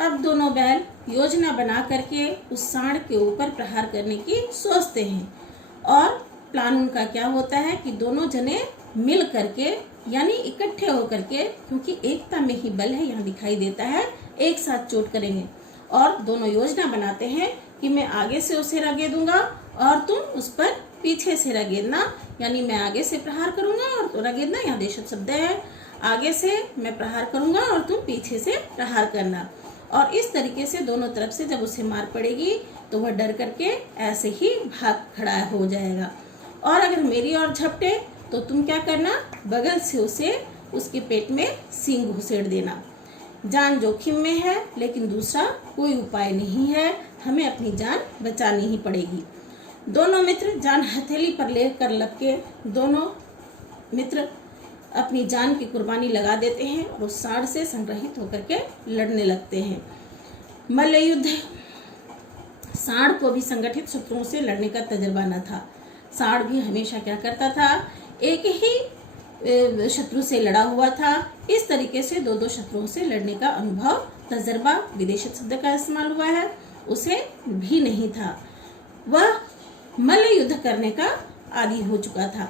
अब दोनों बैल योजना बना करके उस सांड के ऊपर प्रहार करने की सोचते हैं। और प्लान उनका क्या होता है कि दोनों जने मिल करके यानी इकट्ठे होकर के, क्योंकि एकता में ही बल है यहाँ दिखाई देता है, एक साथ चोट करेंगे। और दोनों योजना बनाते हैं कि मैं आगे से उसे रगेदूंगा और तुम उस पर पीछे से रगेदना, यानी मैं आगे से प्रहार करूंगा और तो रगेदना, यहाँ देशज शब्द है, आगे से मैं प्रहार करूंगा और तुम पीछे से प्रहार करना। और इस तरीके से दोनों तरफ से जब उसे मार पड़ेगी तो वह डर करके ऐसे ही भाग खड़ा हो जाएगा। और अगर मेरी ओर झपटे तो तुम क्या करना, बगल से उसे उसके पेट में सींग घुसेड़ देना। जान जोखिम में है लेकिन दूसरा कोई उपाय नहीं है, हमें अपनी जान बचानी ही पड़ेगी। दोनों मित्र जान हथेली पर लेकर लपके दोनों मित्र अपनी जान की कुर्बानी लगा देते हैं और उस सांड से संग्रहित होकर के लड़ने लगते हैं। मल्ल युद्ध। सांड को भी संगठित शत्रुओं से लड़ने का तजर्बा न था। सांड भी हमेशा क्या करता था, एक ही शत्रु से लड़ा हुआ था। इस तरीके से दो दो शत्रुओं से लड़ने का अनुभव, तजर्बा, विदेशी शब्द का इस्तेमाल हुआ है, उसे भी नहीं था। वह मल्ल युद्ध करने का आदी हो चुका था।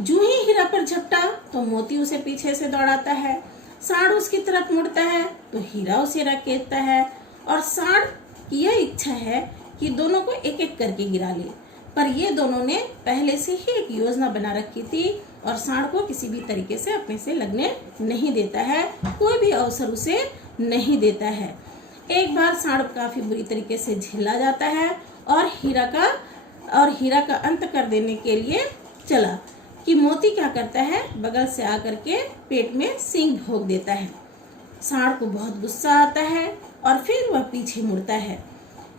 जूं ही हीरा पर झपटा तो मोती उसे पीछे से दौड़ाता है। सांड उसकी तरफ मुड़ता है तो हीरा उसे रकेलता है। और सांड की यह इच्छा है कि दोनों को एक एक करके गिरा ले, पर ये दोनों ने पहले से ही एक योजना बना रखी थी और सांड को किसी भी तरीके से अपने से लगने नहीं देता है, कोई भी अवसर उसे नहीं देता है। एक बार सांड काफी बुरी तरीके से झेला जाता है और हीरा का अंत कर देने के लिए चला कि मोती क्या करता है, बगल से आकर के पेट में सींग भोंक देता है। सांड को बहुत गुस्सा आता है और फिर वह पीछे मुड़ता है।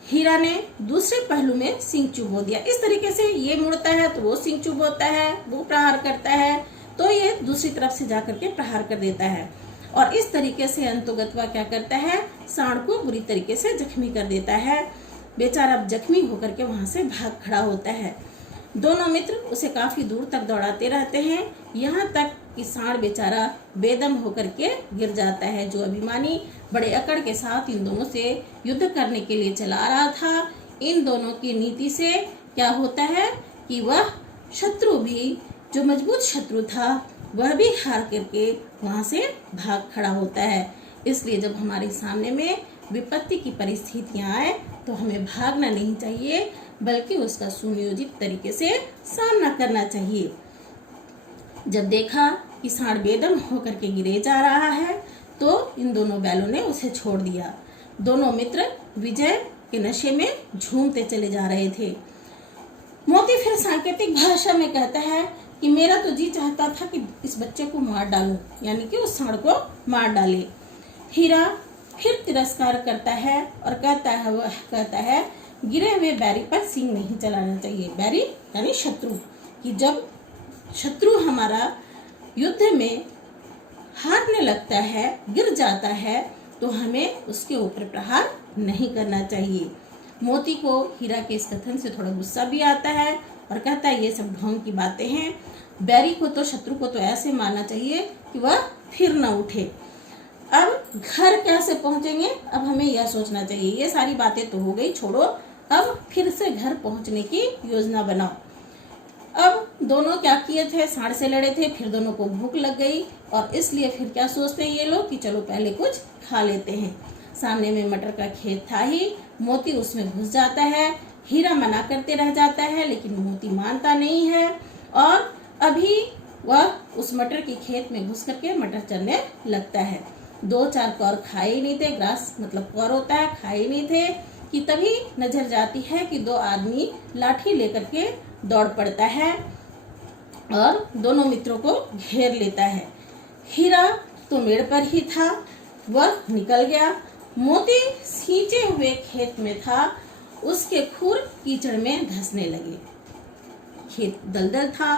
हीरा ने दूसरे पहलू में सींग चुभो दिया। इस तरीके से ये मुड़ता है तो वो सींग चुभोता है, वो प्रहार करता है तो ये दूसरी तरफ से जाकर के प्रहार कर देता है। और इस तरीके से अंतोगत्वा क्या करता है, सांड को बुरी तरीके से जख्मी कर देता है। बेचारा जख्मी होकर के वहां से भाग खड़ा होता है। दोनों मित्र उसे काफी दूर तक दौड़ाते रहते हैं, यहाँ तक कि सांड बेचारा बेदम होकर के गिर जाता है। जो अभिमानी बड़े अकड़ के साथ इन दोनों से युद्ध करने के लिए चला रहा था, इन दोनों की नीति से क्या होता है कि वह शत्रु भी, जो मजबूत शत्रु था, वह भी हार करके वहां से भाग खड़ा होता है। इसलिए जब हमारे सामने में विपत्ति की परिस्थितियां आए तो हमें भागना नहीं चाहिए, बल्कि उसका सुनियोजित तरीके से सामना करना चाहिए। जब देखा कि सांड बेदम होकर के गिरे जा रहा है तो इन दोनों बैलों ने उसे छोड़ दिया। दोनों मित्र विजय के नशे में झूमते चले जा रहे थे। मोती फिर सांकेतिक भाषा में कहता है कि मेरा तो जी चाहता था कि इस बच्चे को मार डालूं, यानी कि उस सांड को मार डाले। हीरा फिर तिरस्कार करता है और कहता है गिरे हुए बैरी पर सींग नहीं चलाना चाहिए। बैरी यानी शत्रु, कि जब शत्रु हमारा युद्ध में हारने लगता है, गिर जाता है, तो हमें उसके ऊपर प्रहार नहीं करना चाहिए। मोती को हीरा के इस कथन से थोड़ा गुस्सा भी आता है और कहता है ये सब ढोंग की बातें हैं। बैरी को तो, शत्रु को तो ऐसे मारना चाहिए कि वह फिर न उठे। अब घर कैसे पहुंचेंगे, अब हमें यह सोचना चाहिए। ये सारी बातें तो हो गई, छोड़ो, अब फिर से घर पहुंचने की योजना बनाओ। अब दोनों क्या किए थे, सांड से लड़े थे, फिर दोनों को भूख लग गई और इसलिए फिर क्या सोचते हैं ये लोग कि चलो पहले कुछ खा लेते हैं। सामने में मटर का खेत था ही, मोती उसमें घुस जाता है। हीरा मना करते रह जाता है लेकिन मोती मानता नहीं है और अभी वह उस मटर के खेत में घुस करके मटर चरने लगता है। 2-4 कौर खाए ही नहीं थे, ग्रास मतलब कौर होता है, खाए ही नहीं थे कि तभी नजर जाती है कि 2 आदमी लाठी लेकर के दौड़ पड़ता है और दोनों मित्रों को घेर लेता है। हीरा तो मेड़ पर ही था, वह निकल गया। मोती सींचे हुए खेत में था, उसके खुर कीचड़ में धंसने लगे। खेत दलदल था,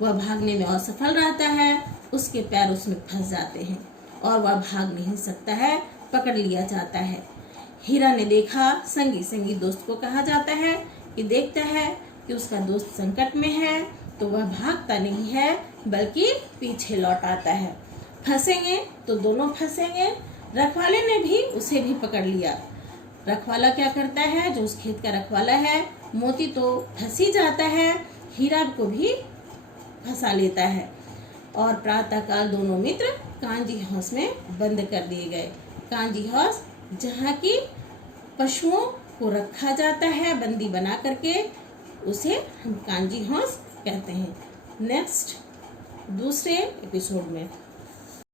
वह भागने में असफल रहता है, उसके पैर उसमें फंस जाते हैं और वह भाग नहीं सकता है, पकड़ लिया जाता है। हीरा ने देखा, संगी दोस्त को कहा जाता है कि देखता है कि उसका दोस्त संकट में है तो वह भागता नहीं है बल्कि पीछे लौट आता है। फंसेंगे तो दोनों फंसेंगे, रखवाले ने भी उसे भी पकड़ लिया। रखवाला क्या करता है, जो उस खेत का रखवाला है, मोती तो फंस ही जाता है, हीरा को भी फंसा लेता है। और प्रातःकाल दोनों मित्र कांजी हाउस में बंद कर दिए गए। कांजी हाउस जहाँ की पशुओं को रखा जाता है बंदी बना करके, उसे हम कांजी हाउस कहते हैं। नेक्स्ट दूसरे एपिसोड में